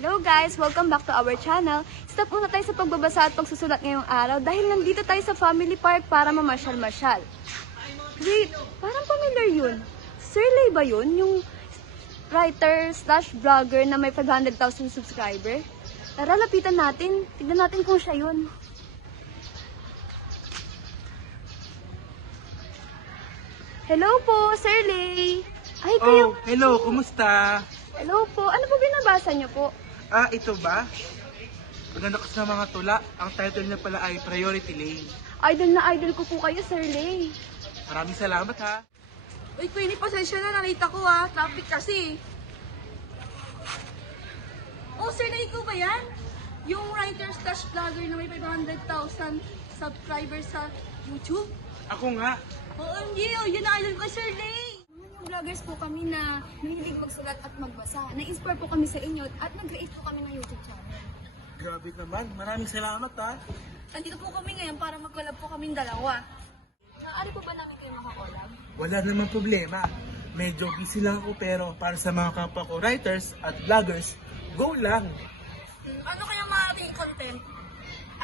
Hello guys! Welcome back to our channel. Stop muna tayo sa pagbabasa at pagsusulat ngayong araw dahil nandito tayo sa family park para mamasyal-masyal. Wait, parang familiar yun. Sirley ba yun? Yung writer/vlogger na may 500,000 subscriber? Tara, lapitan natin. Tignan natin kung siya yun. Hello po, Sirley! Ay, kayo! Oh, hello, kumusta? Hello po, ano po binabasa niyo po? Ito ba? Maganda kasi sa mga tula, ang title niya pala ay Priority Lane. Idol na idol ko po kayo, Sirley. Maraming salamat ha. Uy, Queenie, pasensya na. Nakita ko traffic kasi. Oh, sir, na ikaw ba yan? Yung writer/vlogger na may 500,000 subscribers sa YouTube? Ako nga. OMG, yun na idol ko, Sir Lay. Mga vloggers po kami na mahilig magsulat at magbasa. Na-inspire po kami sa inyo at nag-create po kami ng YouTube channel. Grabe naman, maraming salamat ha. Andito po kami ngayon para mag-collab po kaming dalawa. Maaari po ba namin kayo makakolab? Wala namang problema. Medyo busy lang ako pero para sa mga kapwa ko writers at vloggers, go lang. Ano kaya maaaring content?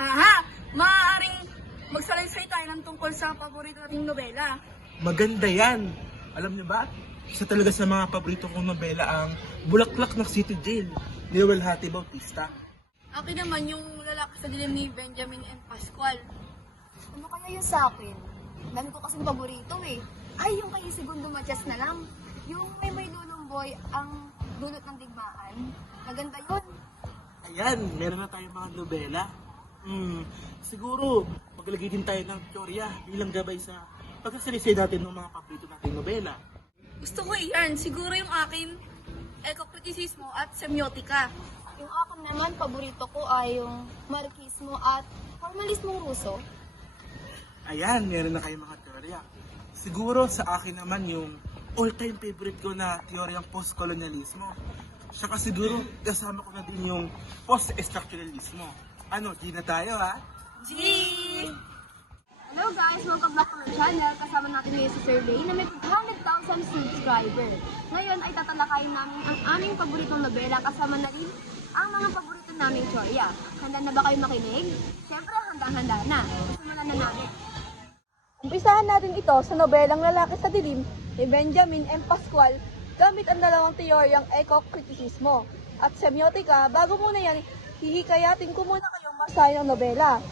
Aha! Maaaring magsalaysay tayo ng tungkol sa paborito nating nobela. Maganda yan. Alam niyo ba? Isa talaga sa mga paborito kong nobela ang Bulaklak ng City Jail ni Welhati Bautista. Akin naman yung lalaki sa dilim ni Benjamin and Pascual. Ano kaya yun sa akin? Dami ko kasing paborito eh. Ay, yung kay Segundo Matias na lang. Yung may lulumboy ang dulot ng digmaan. Maganda yun. Ayan, meron na tayong mga nobela. Siguro, maglagay din tayo ng teorya bilang gabay sa pagsasalisay natin ng mga paborito nating nobela. Gusto ko iyan. Siguro yung akin, eco-kritisismo at semiotika. Yung akin naman, paborito ko ay yung Marxismo at formalismong Ruso. Ayan, meron na kayong mga teorya. Siguro sa akin naman yung all-time favorite ko na teoryang post-colonialismo. Saka siguro kasama ko na din yung post-structuralismo. Ano, di na tayo ha? G! Hello guys! Welcome back to my channel. Kasama natin ngayon si Sir Lay na may 500,000 subscriber. Ngayon ay tatalakayin namin ang aming paboritong nobela kasama na rin ang mga paborito naming teorya. Handa na ba kayo makinig? Siyempre, handang-handa na. Simulan na natin. Umpisahan natin ito sa nobelang Lalaki sa Dilim ni Benjamin M. Pascual gamit ang dalawang teoryang eco-kritisismo at semiotika. Bago muna yan, hihikayatin ko muna kayong masahin ang nobela.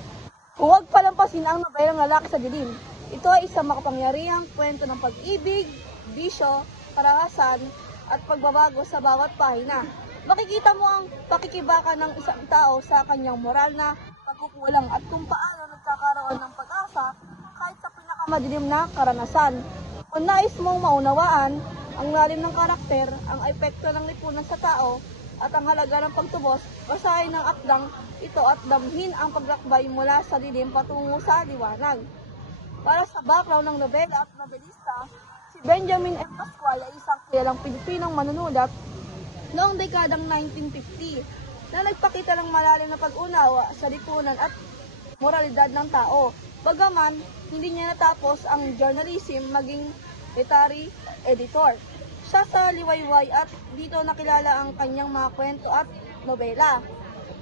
Huwag palampasin ang nobelang Lalaki sa Dilim. Ito ay isang makapangyarihang kwento ng pag-ibig, bisyo, karangasan, at pagbabago sa bawat pahina. Makikita mo ang pakikibaka ng isang tao sa kanyang moral na pagkukulang at kung paano nagkakaroon ng pag-asa kahit sa pinakamadilim na karanasan. Kung nais mong maunawaan ang lalim ng karakter, ang epekto ng lipunan sa tao, at ang halaga ng pagtubos, basahin ang akdang ito at damhin ang paglakbay mula sa dilim patungo sa liwanag. Para sa background ng nobela at nobelista, si Benjamin M. Pascual ay isang kilalang Pilipinong manunulat noong dekadang 1950 na nagpakita ng malalim na pag-unawa sa lipunan at moralidad ng tao. Bagaman, hindi niya natapos ang journalism maging literary editor. Siya sa liwayway at dito nakilala ang kanyang mga kwento at nobela.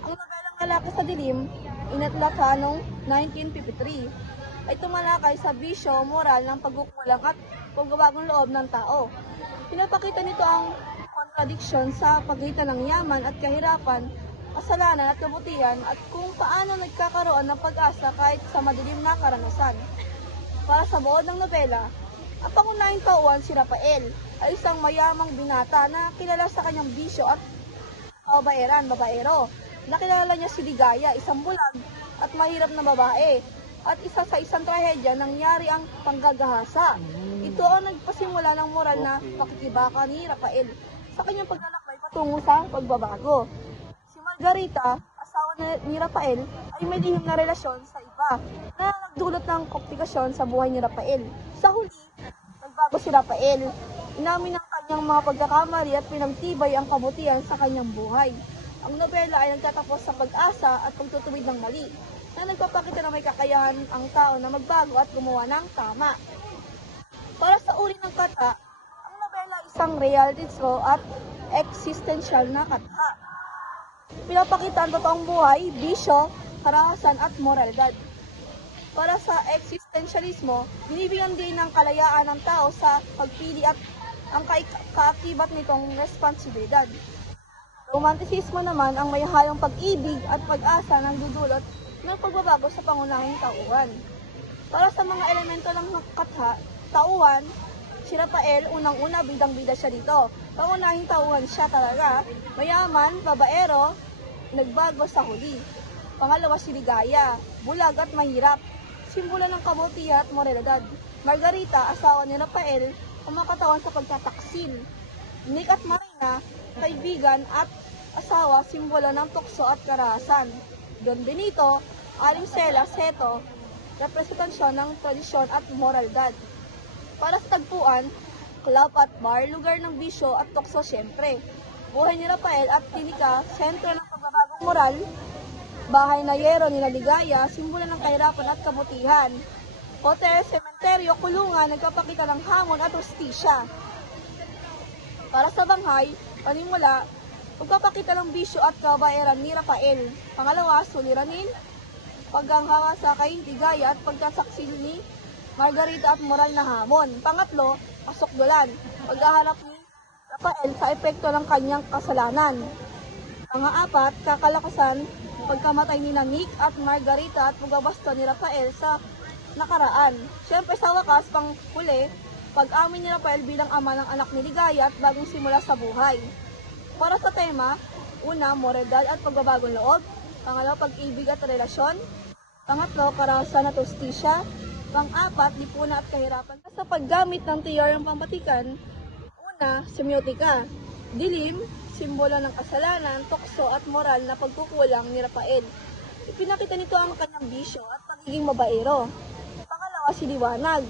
Ang nobelang Lalaki sa Dilim, inatlatha noong 1953, ay tumalakay sa bisyo moral ng pagkukulang at pagbabagong loob ng tao. Pinapakita nito ang contradiction sa pagitan ng yaman at kahirapan, kasalanan at kabutihan at kung paano nagkakaroon ng pag-asa kahit sa madilim na karanasan. Para sa buod ng nobela, ang pangunahing tauhan si Rafael ay isang mayamang binata na kilala sa kanyang bisyo at babaero. Nakilala niya si Ligaya, isang bulag at mahirap na babae. At isa sa isang trahedya nangyari ang panggagahasa. Ito ang nagpasimula ng moral na pakikibaka ni Rafael sa kanyang paglalakbay patungo sa pagbabago. Si Margarita, asawa ni Rafael, ay may lihim na relasyon sa iba na nagdulot ng komplikasyon sa buhay ni Rafael. Sa huli, nagbago si Rafael. Inamin ang kanyang mga pagkakamali at pinagtibay ang kabutihan sa kanyang buhay. Ang nobela ay nagtatapos sa pag-asa at pagtutuwid ng mali, na nagpapakita na may kakayahan ang tao na magbago at gumawa ng tama. Para sa uri ng kata, ang nobela ay isang reality show at existential na kata. Pinapakita ang totoong buhay, bisyo, karahasan at moralidad. Para sa existentialismo, binibigyan din ng kalayaan ng tao sa pagpili at ang kaakibat nitong responsibilidad. Romanticismo naman ang may halong pag-ibig at pag-asa ng dudulot ng pagbabago sa pangunahing tauhan. Para sa mga elemento ng katha, tauhan, si Rafael, unang-una bidang-bida siya dito. Pangunahing tauhan siya talaga, mayaman, babaero, nagbago sa huli. Pangalawa si Ligaya, bulag at mahirap, simbolo ng kabutihan at moralidad. Margarita, asawa ni Rafael, kumakatawan sa pagtataksil. Nick at Marina, kaibigan at asawa, simbolo ng tukso at karahasan. Don Benito, Alimsela, Seto, representansyon ng tradisyon at moralidad. Para sa tagpuan, club at bar, lugar ng bisyo at tukso siyempre. Buhay ni Rafael at Tinica, sentro ng pagbabagong moral. Bahay na yero ni Ligaya, simbolo ng kahirapan at kabutihan. Hotel, sementeryo, kulungan, nagpapakita ng hamon at hustisya. Para sa banghay, panimula, magpapakita ng bisyo at kabayaran ni Rafael. Pangalawa, suliranin, pagganghawa sa kay Ligaya at pagkasaksil ni Margarita at moral na hamon. Pangatlo, pasokdolan, paghaharap ni Rafael sa epekto ng kanyang kasalanan. Pang-apat, kakalakasan, pagkamatay ni Nick at Margarita at pagbabasto ni Rafael sa nakaraan. Siyempre sa wakas, pang huli, pag-amin ni Rafael bilang ama ng anak ni Ligaya at bagong simula sa buhay. Para sa tema, una, moralidad at pagbabagong loob. Pangalawa, pag-ibig at relasyon. Pangatlo, karahasan at hustisya. Pang-apat, lipunan at kahirapan. Sa paggamit ng teoryang pambatikan, una, semiotika. Dilim, simbolo ng kasalanan, tukso at moral na pagkukulang ni Rafael. Ipinakita nito ang kanyang bisyo at pagiging babaero. Pangalawa, si liwanag,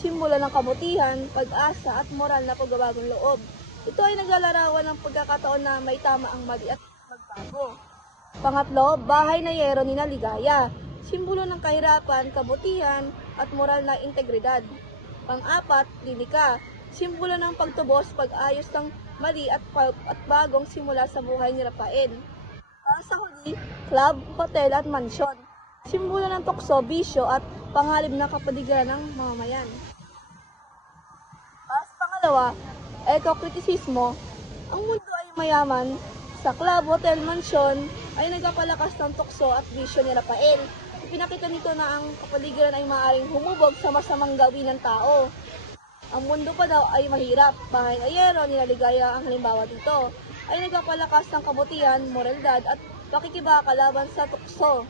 simbolo ng kabutihan, pag-asa at moral na pagbabagong loob. Ito ay naglalarawan ng pagkakataon na may tama ang mali at magbago. Pangatlo, bahay na yero ni Ligaya, simbolo ng kahirapan, kabutihan at moral na integridad. Pang-apat, Linika, simbolo ng pagtubos, pag-ayos ng mali at bagong simula sa buhay ni Rafael. Para sa huli, club, hotel at mansyon, simbolo ng tukso, bisyo at pangalib na kapaligiran ng mamamayan. Para sa pangalawa, eco-kritisismo, ang mundo ay mayaman, sa club, hotel, mansyon ay nagpapalakas ng tukso at bisyo ni Rafael. Ipinakita nito na ang kapaligiran ay maaaring humubog sa masamang gawin ng tao. Ang mundo pa daw ay mahirap, bahay na yero ni Ligaya ang halimbawa dito, ay nagpapalakas ng kabutihan, moralidad at pakikibakalaban sa tukso.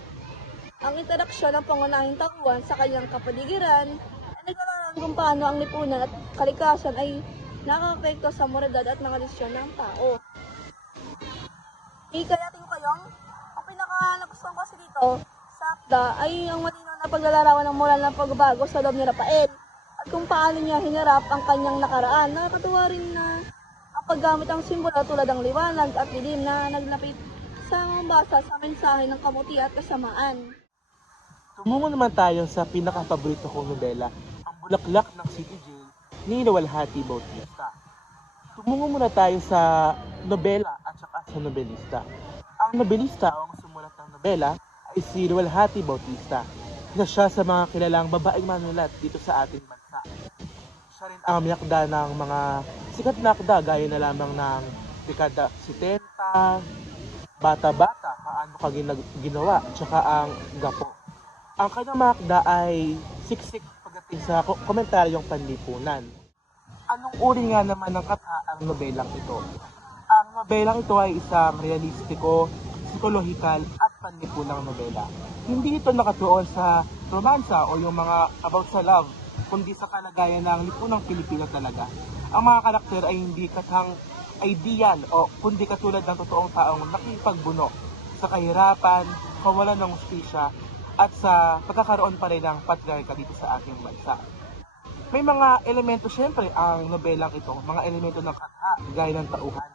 Ang interaksyon ng pangunahing tauhan sa kanyang kapaligiran ay nagkakaroon kung paano ang lipunan at kalikasan ay nakakapekto sa moralidad at mga desisyon ng tao. Kaya tingin ko ang pinaka-nagustuhan ko kasi dito sa akda ay ang malinaw na paglalarawan ng moral na pagbabago sa loob ni Rafael at kung paano niya hinarap ang kanyang nakaraan. Nakakatuwa rin na ang paggamit ng simbolo tulad ng liwanag at dilim na naglapit sa mambasa sa mensahe ng kamuti at kasamaan. Tumungo naman tayo sa pinaka-paborito kong nobela, Ang Bulaklak ng City Jail ni Luwalhati Bautista. Tumungo muna tayo sa nobela at saka sa nobelista. Ang nobelista o ang sumulat ng nobela ay si Luwalhati Bautista. Isa siya sa mga kilalang babaeng manulat dito sa ating bansa. Siya rin ang miyakda ng mga sikat na akda gaya na lamang ng dekada 70, Bata-Bata, Paano Ka Ginawa, tsaka ang Gapo. Ang kanyang mga akda ay siksik pagdating sa komentaryong panlipunan. Anong uri nga naman ng katha ang nobelang ito? Ang nobelang ito ay isang realistiko, psikolohikal at panlipunang nobela. Hindi ito nakatuon sa romansa o yung mga about sa love, kundi sa kalagayan ng lipunang Pilipino talaga. Ang mga karakter ay hindi kathang ideal o kundi katulad ng totoong taong nakipagbuno sa kahirapan, kawalan ng hustisya, at sa pagkakaroon pa rin ng patriarka dito sa ating bansa. May mga elemento syempre ang nobelang ito, mga elemento ng katha, gaya ng tauhan.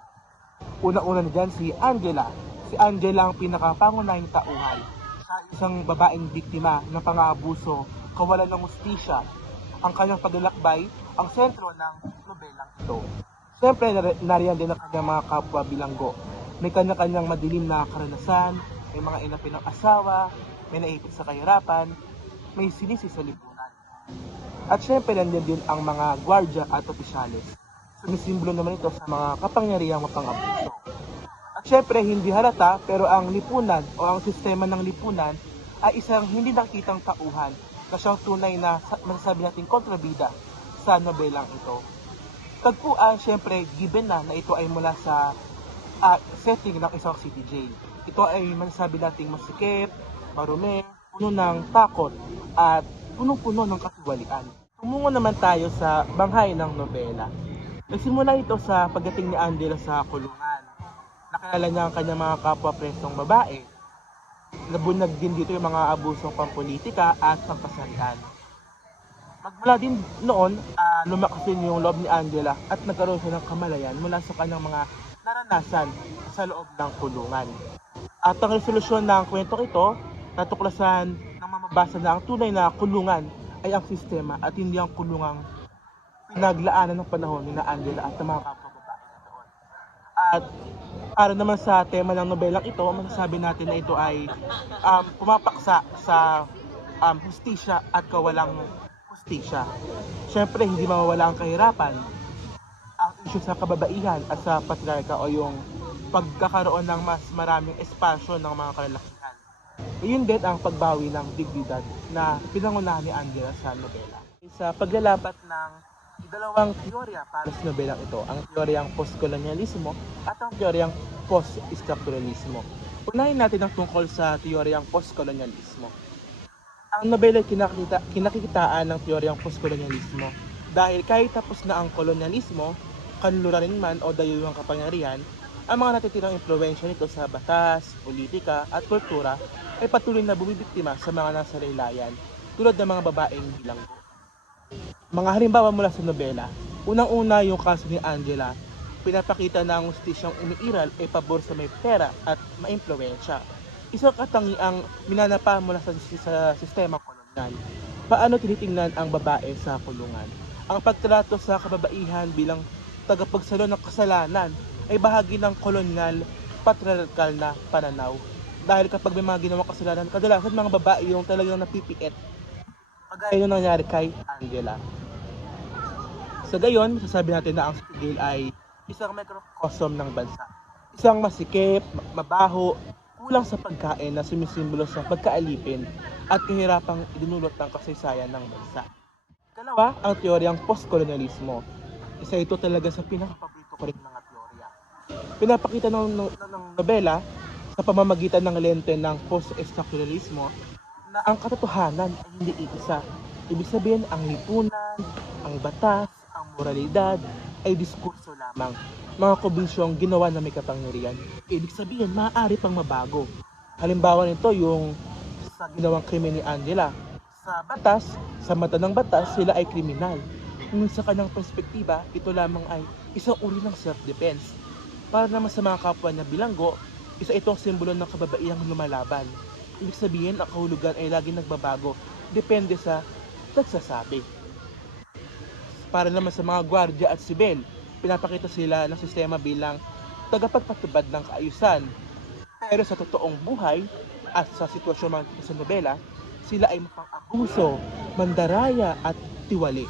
Una-una na dyan si Angela. Si Angela ang pinakapangunahing tauhan. Siya isang babaeng biktima ng pang-aabuso, kawalan ng hustisya. Ang kanyang paglalakbay, ang sentro ng nobelang ito. Siyempre, nariyan din ang kanyang mga kapwa bilanggo. May kanya-kanyang madilim na karanasan, may mga inapin ng asawa, may naipit sa kahirapan, may sinisi sa lipunan. At syempre nandiyan din ang mga gwardya at opisyales. Sumisimbolo naman ito sa mga kapangyarihang mapang-abuso. At syempre hindi halata pero ang lipunan o ang sistema ng lipunan ay isang hindi nakitang tauhan na siyang tunay na masasabi natin kontrabida sa nobelang ito. Tagpuan, syempre, given na ito ay mula sa setting ng isang city jail. Ito ay masasabi nating masikip, marumi, puno ng takot, at punong-puno ng katiwalian. Tumungo naman tayo sa banghay ng nobela. Nagsimula ito sa pagdating ni Angela sa kulungan. Nakilala niya ang kanyang mga kapwa-presong babae. Nabunyag din dito yung mga abusong pampolitika at pampasarihan. Magmula din noon, lumakas din yung loob ni Angela at nagkaroon siya ng kamalayan mula sa kanyang mga naranasan sa loob ng kulungan. At ang resolusyon ng kwentong ito, natuklasan ng mamabasa na ang tunay na kulungan ay ang sistema at hindi ang kulungang pinaglaanan ng panahon ni Angela at ng mga kapwa-babae na doon. At para naman sa tema ng nobelang ito, masasabi natin na ito ay pumapaksa sa hustisya at kawalang hustisya. Siyempre, hindi mawawala ang kahirapan, ang issue sa kababaihan at sa patriarka o yung pagkakaroon ng mas maraming espasyo ng mga kalalakihan. Iyon din ang pagbawi ng dignidad na pinangunahan ni Angela sa nobela. Sa paglalapat ng dalawang teorya para sa nobelang ito, ang teoryang postkolonyalismo at ang teoryang post-structuralismo. Unahin natin ang tungkol sa teoryang postkolonyalismo. Ang nobela ay kinakikitaan ng teoryang postkolonyalismo dahil kahit tapos na ang kolonyalismo, kanluranin man o dayuhang kapangyarihan, ang mga natitirang impluwensya nito sa batas, politika at kultura ay patuloy na bumibiktima sa mga nasa laylayan tulad ng mga babaeng bilanggo. Mga halimbawa mula sa nobela, unang-una yung kaso ni Angela, pinapakita na ang hustisyang umiiral ay pabor sa may pera at maimpluwensya. Isang katangiang minanapa mula sa sistema kolonyal. Paano tinitingnan ang babae sa kulungan? Ang pagtrato sa kababaihan bilang tagapagsalo ng kasalanan ay bahagi ng kolonyal patriarkal na pananaw. Dahil kapag may mga ginawang kasalanan, kadalasan mga babae yung talagang napipiit. Kagaya yung nangyari kay Angela. Sa gayon, masasabi natin na ang city jail ay isang microcosm ng bansa. Isang masikip, mabaho, kulang sa pagkain na sumisimbolo sa pagkaalipin at kahirapang idinulot ng kasaysayan ng bansa. Kalawa, ang teoryang postkolonyalismo. Isa ito talaga sa pinakapaborito ko rin mga teorya. Pinapakita ng nobela sa pamamagitan ng lente ng post-structuralismo na ang katotohanan ay hindi iisa. Ibig sabihin, ang lipunan, ang batas, ang moralidad ay diskurso lamang. Mga kobisyong ginawa na may kapangyarihan. Ibig sabihin, maaari pang mabago. Halimbawa nito yung sa ginawang krimen ni Angela. Sa batas, sa mata ng batas, sila ay kriminal. Ngunit sa kanyang perspektiba, ito lamang ay isang uri ng self-defense. Para naman sa mga kapwa niya bilanggo, isa itong simbolo ng kababaihang lumalaban. Ibig sabihin, ang kahulugan ay laging nagbabago, depende sa nagsasabi. Para naman sa mga gwardya at sibil, pinapakita sila ng sistema bilang tagapagpatubad ng kaayusan. Pero sa totoong buhay at sa sitwasyon mga sa nobela, sila ay mapang-abuso, mandaraya at tiwali.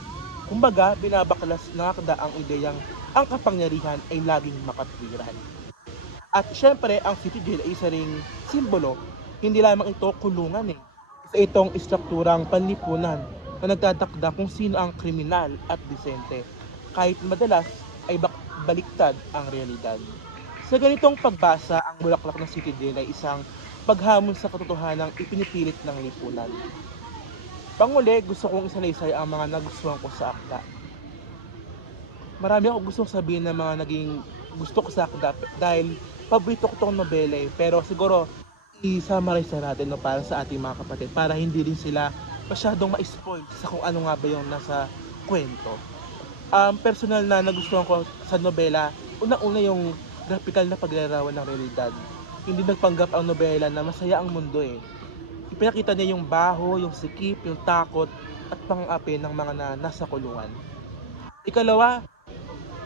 Kumbaga, binabaklas ng akda ang ideyang ang kapangyarihan ay laging makatwiran. At syempre, ang city jail ay isa ring simbolo. Hindi lamang ito kulungan Isa itong istrukturang panlipunan na nagtatakda kung sino ang kriminal at disente. Kahit madalas ay baliktad ang realidad. Sa ganitong pagbasa, ang bulaklak ng city jail ay isang paghamon sa katotohanang ipinipilit ng lipunan. Panguli, gusto kong isalaysay ang mga nagustuhan ko sa akda. Marami ako gustong sabihin ng mga naging gusto ko sa akda dahil paborito ko itong nobela pero siguro i-summarize na natin para sa ating mga kapatid para hindi rin sila masyadong ma-spoil sa kung ano nga ba yung nasa kwento. Personal na nagustuhan ko sa nobela, unang-una yung graphical na paglarawan ng realidad. Hindi nagpanggap ang nobela na masaya ang mundo Ipinakita niya yung baho, yung sikip, yung takot at pang-api ng mga nasa kulungan. Ikalawa,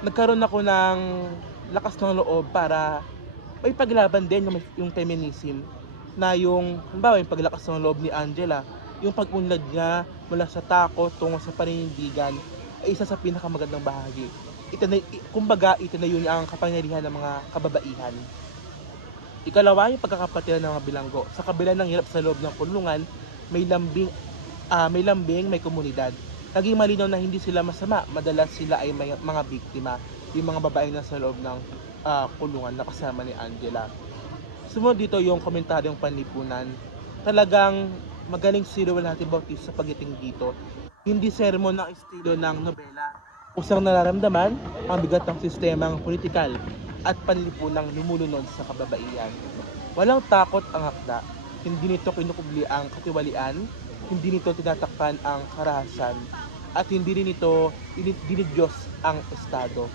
nagkaroon ako ng lakas ng loob para may paglaban din yung feminism na yung, halimbawa, yung paglakas ng loob ni Angela, yung pag-unlad niya mula sa takot tungo sa paninindigan ay isa sa pinakamagandang bahagi. Kumbaga, itinayo niya ang kapangyarihan ng mga kababaihan. Ikalawa, yung pagkakapatiran ng mga bilanggo. Sa kabila ng hirap sa loob ng kulungan, may lambing, may komunidad. Naging malinaw na hindi sila masama, madalas sila ay may mga biktima, yung mga babae na sa loob ng kulungan na kasama ni Angela. Sumunod dito yung komentaryong panlipunan. Talagang magaling si Ruel Hati Bautista sa pagdating dito. Hindi sermon ng estilo ng nobela. Usang nararamdaman ang bigat ng sistemang politikal at panlipunang lumulunod sa kababaihan. Walang takot ang akda. Hindi nito kinukubli ang katiwalian, hindi nito tinatakpan ang karahasan, at hindi rin ito dinidiyos ang estado.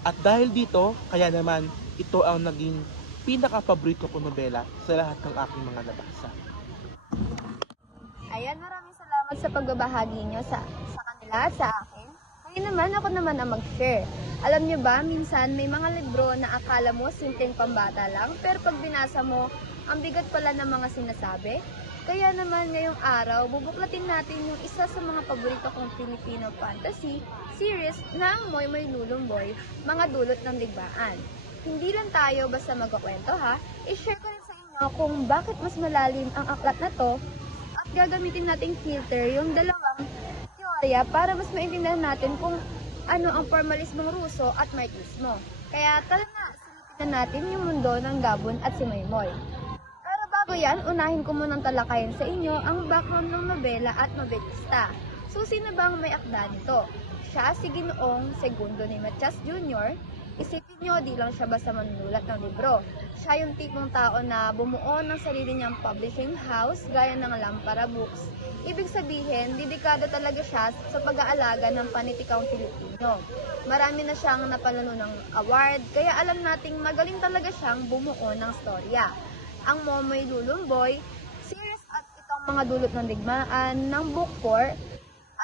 At dahil dito, kaya naman ito ang naging pinaka-paborito ko nobela sa lahat ng aking mga nabasa. Ayan, maraming salamat sa pagbabahagi nyo sa kanila at sa akin. Ngayon naman, ako naman ang mag-share. Alam nyo ba, minsan may mga libro na akala mo simpleng pambata lang, pero pag binasa mo, ang bigat pala ng mga sinasabi. Kaya naman ngayong araw, bubuklatin natin yung isa sa mga paborito kong Filipino fantasy series na ang Moy Moy Lulumboy, Mga Dulot ng Digmaan. Hindi lang tayo basta magkukwento ha, i-share ko rin sa inyo kung bakit mas malalim ang aklat na to at gagamitin nating filter yung dalawang teorya para mas maintindihan natin kung ano ang formalismong Ruso at Marxismo. Kaya tara na, silipin na natin yung mundo ng Gabon at si Moymoy. Pero bago yan, unahin ko munang talakayin sa inyo ang background ng nobela at nobelista. So sino bang may akda nito? Siya si Ginoong Segundo ni Matias Jr. Isipin nyo, di lang siya basta manunulat ng libro. Siya yung tipong tao na bumuo ng sarili niyang publishing house gaya ng Lampara Books. Ibig sabihin, dedikado talaga siya sa pag-aalaga ng panitikang Pilipino. Marami na siyang napanuno ng award, kaya alam nating magaling talaga siyang bumuo ng storya. Ang Momoy Lulumboy, series at itong Mga Dulot ng Digmaan ng Book 4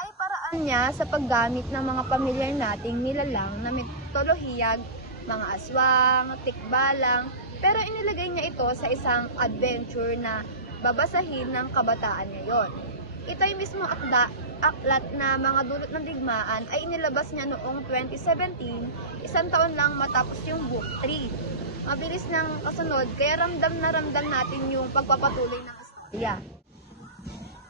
ay paraan niya sa paggamit ng mga pamilyar nating nilalang na mitolohiyag, mga aswang, tikbalang, pero inilagay niya ito sa isang adventure na babasahin ng kabataan ngayon. Ito ay mismo aklat na Mga Dulot ng Digmaan ay inilabas niya noong 2017, isang taon lang matapos yung Book 3. Mabilis ng kasunod, kaya ramdam na ramdam natin yung pagpapatuloy ng istorya.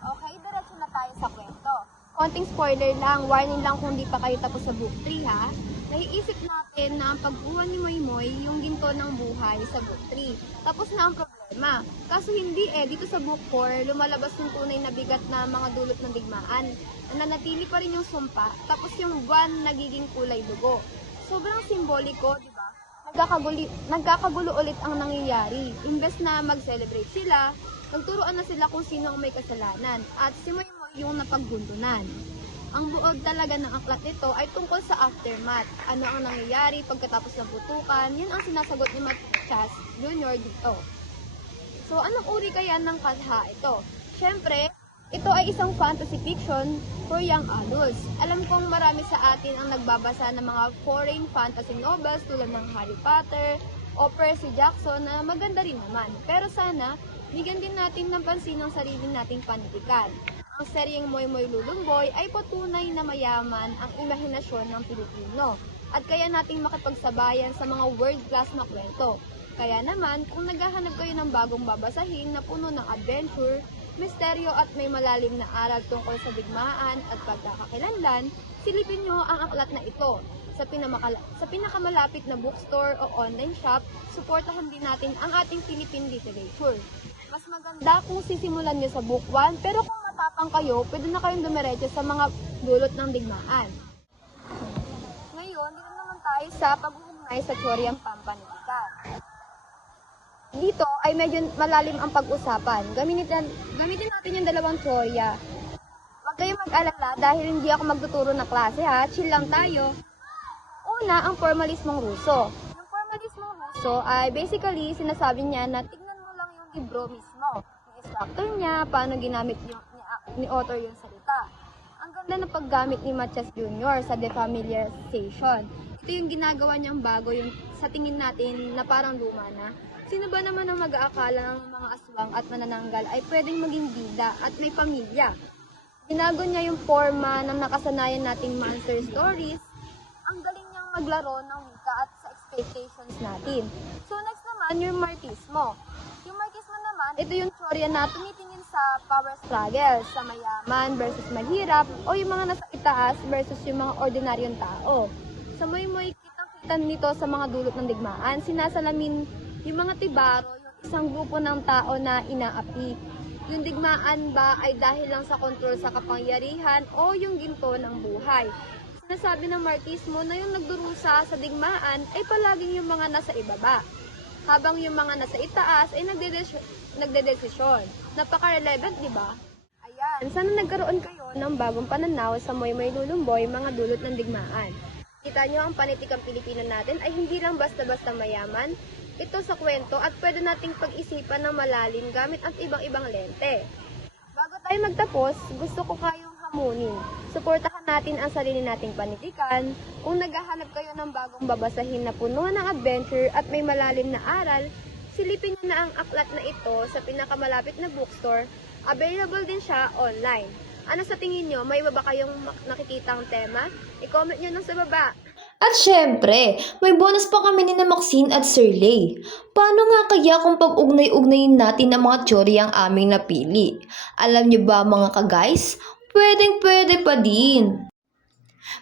Okay, diretso na tayo sa kwento. Konting spoiler lang, warning lang kung di pa kayo tapos sa Book 3 ha. Naiisip natin na ang pagbuha ni Moymoy yung ginto ng buhay sa Book 3. Tapos na ang problema. Kaso hindi dito sa Book 4, lumalabas yung tunay na bigat na Mga Dulot ng Digmaan. Nananatili pa rin yung sumpa, tapos yung buwan nagiging kulay dugo. Sobrang simboliko, di ba? Nagkakagulo ulit ang nangyayari. Imbes na mag-celebrate sila, nagturuan na sila kung sino ang may kasalanan. At si Moymoy yung napaggundunan. Ang buod talaga ng aklat nito ay tungkol sa aftermath. Ano ang nangyayari pagkatapos ng putukan, yun ang sinasagot ni Matias Jr. dito. So, anong uri kaya ng katha ito? Siyempre, ito ay isang fantasy fiction for young adults. Alam kong marami sa atin ang nagbabasa ng mga foreign fantasy novels tulad ng Harry Potter o Percy Jackson na maganda rin naman. Pero sana, bigyan din natin ng pansin ng sarili nating panitikan. Ang seryeng Moy Moy Lulumboy ay patunay na mayaman ang imahinasyon ng Pilipino at kaya nating makipagsabayan sa mga world-class na kwento. Kaya naman, kung naghahanap kayo ng bagong babasahin na puno ng adventure, misteryo at may malalim na aral tungkol sa digmaan at pagkakakilanlan, silipin nyo ang aklat na ito. Sa pinakamalapit na bookstore o online shop, suportahan din natin ang ating Philippine literature. Mas maganda kung sisimulan nyo sa Book 1, pero kung matapang kayo, pwede na kayong dumiretso sa Mga Dulot ng Digmaan. Ngayon, dito naman tayo sa pag-uugnay sa teoryang pampanitikan. Dito ay medyo malalim ang pag-usapan. Gamitin natin yung dalawang teorya. Huwag kayong mag-alala dahil hindi ako magtuturo na klase ha. Chill lang tayo. Una, ang formalismong Ruso. Yung formalismong Ruso ay basically sinasabi niya na tignan mo lang yung libro mismo. Yung structure niya, paano ginamit ni author yung salita. Ang ganda ng paggamit ni Matias Jr. sa defamiliarization. ito yung ginagawa niyang bago yung sa tingin natin na parang luma na. Sino ba naman ang mag-aakala ng mga aswang at manananggal ay pwedeng maging bida at may pamilya? Binago niya yung forma ng nakasanayan nating monster stories. Ang galing niyang maglaro ng wika at sa expectations natin. So next naman, yung marxismo. Yung marxismo naman, ito yung teorya na tumitingin sa power struggle, sa mayaman versus mahirap, o yung mga nasa itaas versus yung mga ordinaryong tao. Sa moy-moy, kitang-kita nito sa mga dulot ng digmaan, sinasalamin yung mga tibaro, yung isang grupo ng tao na inaapi. Yung digmaan ba ay dahil lang sa kontrol sa kapangyarihan o yung ginto ng buhay? Sinasabi ng marxismo na yung nagdurusa sa digmaan ay palaging yung mga nasa ibaba, habang yung mga nasa itaas ay nagdedesisyon. Napaka-relevant, di ba? Ayan, sana nagkaroon kayo ng bagong pananaw sa Moy-Moy Lulumboy, mga dulot ng digmaan. Kita nyo, ang panitikang Pilipino natin ay hindi lang basta-basta mayaman, ito sa kwento at pwede nating pag-isipan ng malalim gamit ang ibang-ibang lente. Bago tayo magtapos, gusto ko kayong hamunin. Suportahan natin ang sarili nating panitikan. Kung naghahanap kayo ng bagong babasahin na puno ng adventure at may malalim na aral, silipin nyo na ang aklat na ito sa pinakamalapit na bookstore. Available din siya online. Ano sa tingin nyo? May iba ba kayong nakikitang tema? I-comment nyo lang sa baba. At syempre, may bonus pa kami ni na Maxine at Sir Lay. Paano nga kaya kung pag-ugnay-ugnayin natin ang mga teorya ang aming napili? Alam niyo ba mga ka-guys? Pwedeng-pwede pa din.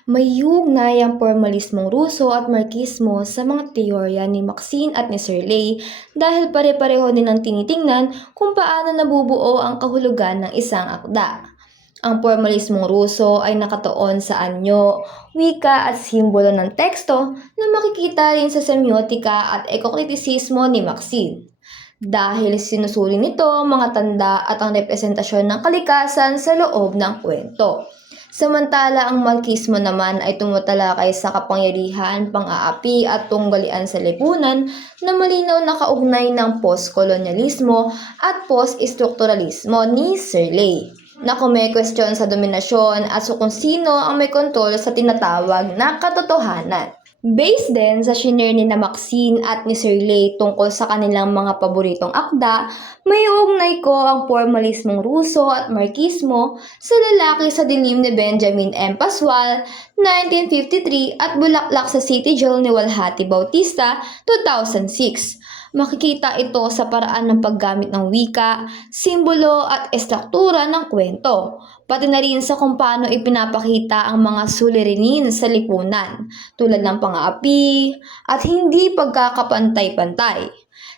May ugnay ang formalismong Ruso at Marxismo sa mga teorya ni Maxine at ni Sir Lay dahil pare-pareho din ang tinitingnan kung paano nabubuo ang kahulugan ng isang akda. Ang formalismong Ruso ay nakatuon sa anyo, wika at simbolo ng teksto na makikita rin sa semiotika at ekokritisismo ni Maxine. Dahil sinusuri nito ang mga tanda at ang representasyon ng kalikasan sa loob ng kwento. Samantala ang Marxismo naman ay tumutalakay sa kapangyarihan, pang-aapi at tunggalian sa lipunan na malinaw na kaugnay ng post-kolonyalismo at post-strukturalismo ni Sir Lay, na kumekwestiyon sa dominasyon at sa kung sino ang may kontrol sa tinatawag na katotohanan. Based din sa shinare ni na Maxine at ni Sir Lay tungkol sa kanilang mga paboritong akda, may uugnay ko ang formalismong Ruso at Marxismo sa Lalaki sa Dilim ni Benjamin M. Pascual, 1953 at Bulaklak sa City Jail ni Walhati Bautista, 2006. Makikita ito sa paraan ng paggamit ng wika, simbolo at estruktura ng kwento, pati na rin sa kung paano ipinapakita ang mga suliranin sa lipunan, tulad ng pang-aapi at hindi pagkakapantay-pantay.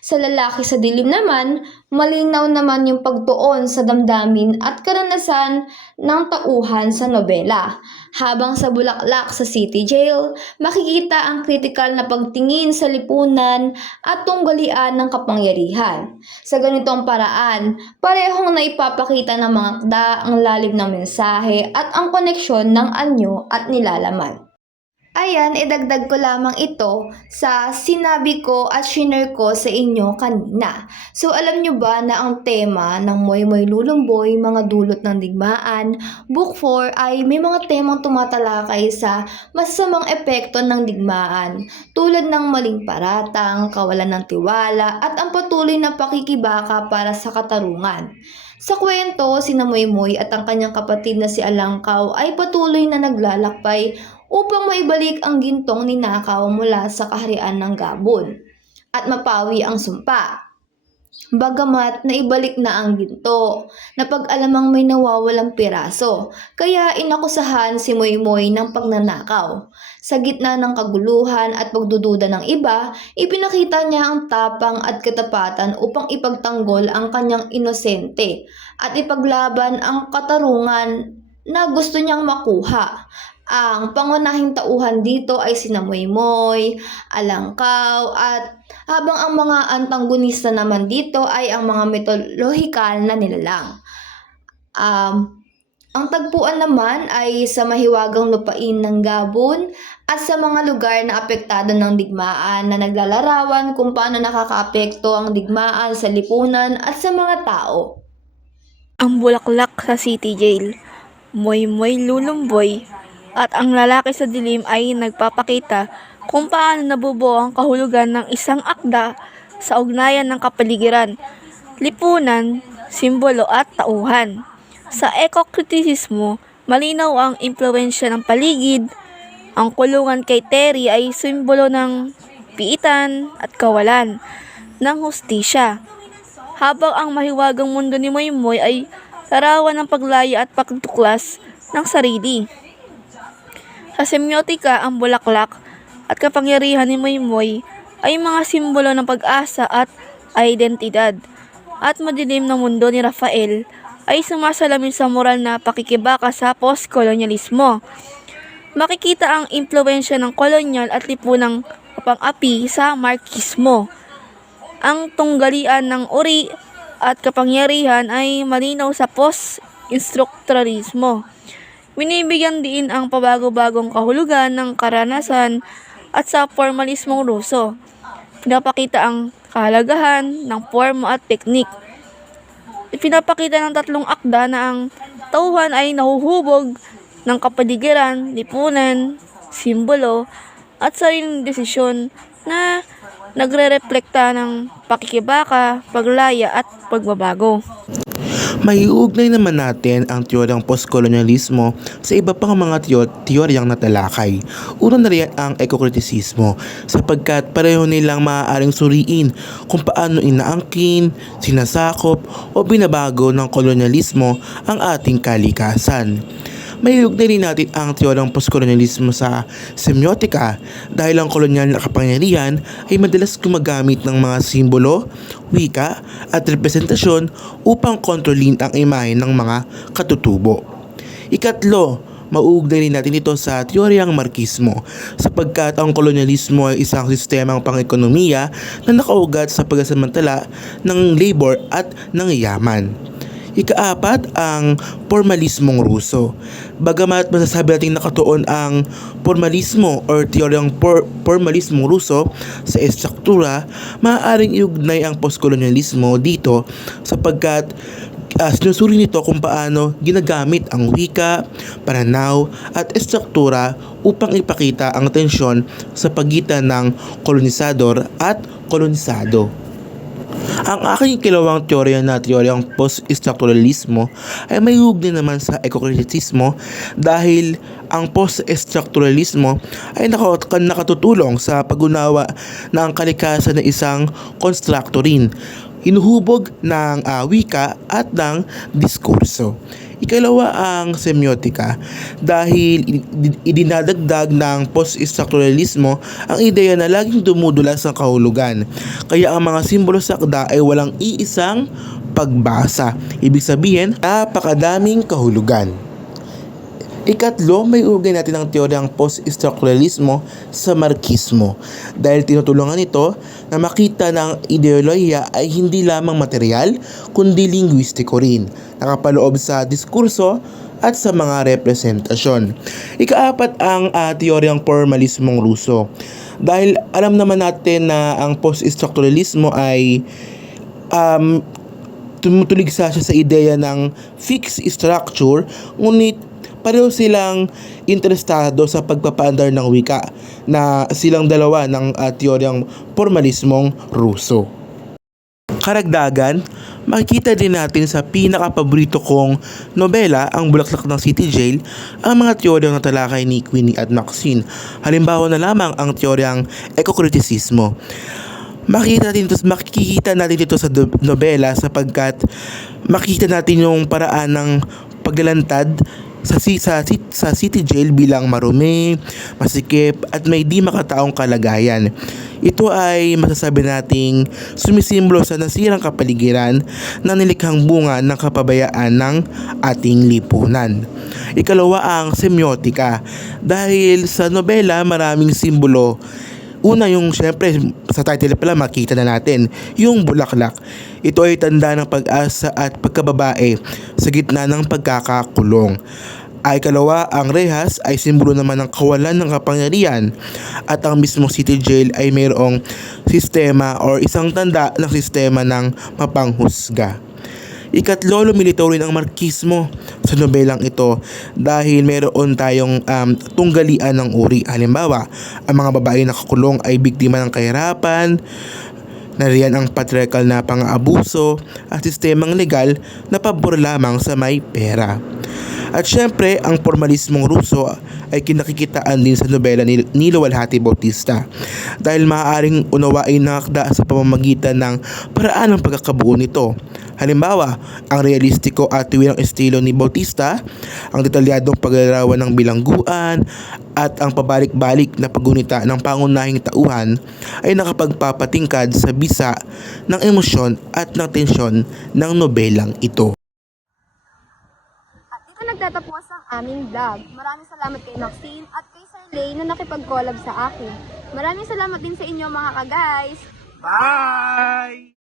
Sa Lalaki sa Dilim naman, malinaw naman yung pagtuon sa damdamin at karanasan ng tauhan sa nobela. Habang sa Bulaklak sa City Jail, makikita ang kritikal na pagtingin sa lipunan at tunggalian ng kapangyarihan. Sa ganitong paraan, parehong naipapakita ng mga akda ang lalim ng mensahe at ang koneksyon ng anyo at nilalaman. Ayan, idagdag ko lamang ito sa sinabi ko at shinare ko sa inyo kanina. So alam nyo ba na ang tema ng Moy-Moy Lulumboy, mga dulot ng digmaan, Book 4 ay may mga temang tumatalakay sa masasamang epekto ng digmaan tulad ng maling paratang, kawalan ng tiwala at ang patuloy na pakikibaka para sa katarungan. Sa kwento, sina Moy-Moy at ang kanyang kapatid na si Alangkaw ay patuloy na naglalakbay upang maibalik ang gintong ninakaw mula sa kaharian ng Gabon at mapawi ang sumpa. Bagamat naibalik na ang ginto, napag-alamang may nawawalang piraso, kaya inakusahan si Moy-Moy ng pagnanakaw. Sa gitna ng kaguluhan at pagdududa ng iba, ipinakita niya ang tapang at katapatan upang ipagtanggol ang kanyang inosente at ipaglaban ang katarungan na gusto niyang makuha. Ang pangunahing tauhan dito ay sina Moy-Moy, Alangkaw at habang ang mga antagonista naman dito ay ang mga mitolohikal na nilalang. Ang tagpuan naman ay sa mahiwagang lupain ng Gabon at sa mga lugar na apektado ng digmaan na naglalarawan kung paano nakakaapekto ang digmaan sa lipunan at sa mga tao. Ang Bulaklak sa City Jail, Moy-Moy Lulumboy, At ang lalaki sa dilim ay nagpapakita kung paano nabubuo ang kahulugan ng isang akda sa ugnayan ng kapaligiran, lipunan, simbolo at tauhan. Sa ekokritisismo, malinaw ang impluwensya ng paligid. Ang kulungan kay Terry ay simbolo ng piitan at kawalan ng hustisya, habang ang mahiwagang mundo ni Moymoy ay larawan ng paglaya at pagtuklas ng sarili. Sa semiotika, ang bulaklak at kapangyarihan ni Moymoy ay mga simbolo ng pag-asa at identidad. At madilim na mundo ni Rafael ay sumasalamin sa moral na pakikibaka sa postkolonyalismo. Makikita ang impluwensya ng kolonyal at lipunang kapang-api sa Marxismo. Ang tunggalian ng uri at kapangyarihan ay malinaw sa post-instructuralismo. Binibigyan din ang pabago-bagong kahulugan ng karanasan at sa formalismong Ruso. Pinapakita ang kahalagahan ng forma at teknik. Ipinapakita ng tatlong akda na ang tauhan ay nahuhubog ng kapaligiran, lipunan, simbolo, at sariling desisyon na nagre-reflekta ng pakikibaka, paglaya at pagbabago. Maiugnay naman natin ang teoryang postkolonyalismo sa iba pang mga teoryang natalakay. Una na riyan ang ekokritisismo, sapagkat pareho nilang maaaring suriin kung paano inaangkin, sinasakop o binabago ng kolonyalismo ang ating kalikasan. Maiugnay rin natin ang teoryang postkolonyalismo sa semiotika dahil ang kolonyal na kapangyarihan ay madalas gumagamit ng mga simbolo, wika at representasyon upang kontrolin ang imahe ng mga katutubo. Ikatlo, mauugnay rin natin ito sa teoryang Marxismo sapagkat ang kolonyalismo ay isang sistemang pang-ekonomiya na nakaugat sa pagsasamantala ng labor at ng yaman. Ikaapat, ang formalismong Ruso. Bagamat masasabi natin nakatuon ang formalismo or teoryang formalismong Ruso sa estruktura, maaaring iugnay ang postkolonyalismo dito sapagkat sinusuri nito kung paano ginagamit ang wika, pananaw at estruktura upang ipakita ang tensyon sa pagitan ng kolonisador at kolonisado. Ang aking ikalawang teorya na teoryang post-structuralismo ay may ugnay naman sa ekokritisismo dahil ang post-structuralismo ay nakatutulong sa pag-unawa ng kalikasan ng isang konstruktorin, hinuhubog ng wika at ng diskurso. Ikalawa ang semiotika dahil idinadagdag ng post-structuralismo ang ideya na laging dumudulas ang kahulugan. Kaya ang mga simbolo sa akda ay walang iisang pagbasa. Ibig sabihin, napakadaming kahulugan. Ikatlo, may ugay natin ang teoryang post-structuralismo sa Marxismo dahil tinutulungan nito na makita na ang ideolohiya ay hindi lamang material kundi linguistiko rin, nakapaloob sa diskurso at sa mga representasyon. Ikaapat ang teoryang formalismong Ruso dahil alam naman natin na ang post-structuralismo ay tumutuligsa siya sa ideya ng fixed structure, ngunit pareho silang interesado sa pagpapaandar ng wika na silang dalawa ng teoryang formalismong Ruso. Karagdagan, makikita din natin sa pinakapaborito kong nobela, Ang Bulaklak ng City Jail, ang mga teoryang natalakay ni Queenie at Maxine. Halimbawa na lamang ang teoryang ekokritisismo. Makikita natin dito sa nobela sapagkat makikita natin yung paraan ng paglalantad sa city jail bilang marumi, masikip at may di makataong kalagayan. Ito ay masasabi nating sumisimbolo sa nasirang kapaligiran na nilikhang bunga ng kapabayaan ng ating lipunan. Ikalawa ang semiotika dahil sa nobela maraming simbolo. Una yung syempre sa title pala makita na natin yung bulaklak. Ito ay tanda ng pag-asa at pagkababae sa gitna ng pagkakakulong. Ikalawa, ang rehas ay simbolo naman ng kawalan ng kapangyarihan at ang mismong city jail ay mayroong sistema or isang tanda ng sistema ng mapanghusga. Ikatlo, lumilitaw rin ang markismo sa nobelang ito dahil meron tayong tunggalian ng uri. Halimbawa, ang mga babae na nakakulong ay biktima ng kahirapan, nariyan ang patriarchal na pang-aabuso at sistemang legal na pabor lamang sa may pera. At syempre, ang formalismong Ruso ay kinakikitaan din sa nobela ni Luwalhati Bautista dahil maaaring unawain ng akda sa pamamagitan ng paraan ng pagkakabuo nito. Halimbawa, ang realistiko at tuwirang estilo ni Bautista, ang detalyadong paglarawan ng bilangguan, at ang pabalik-balik na paggunita ng pangunahing tauhan ay nakapagpapatingkad sa bisa ng emosyon at ng tensyon ng nobelang ito. At dito nagtatapos ang aming vlog. Maraming salamat kay Maxine at kay Sir Lay na nakipag-collab sa akin. Maraming salamat din sa inyo mga ka-guys! Bye!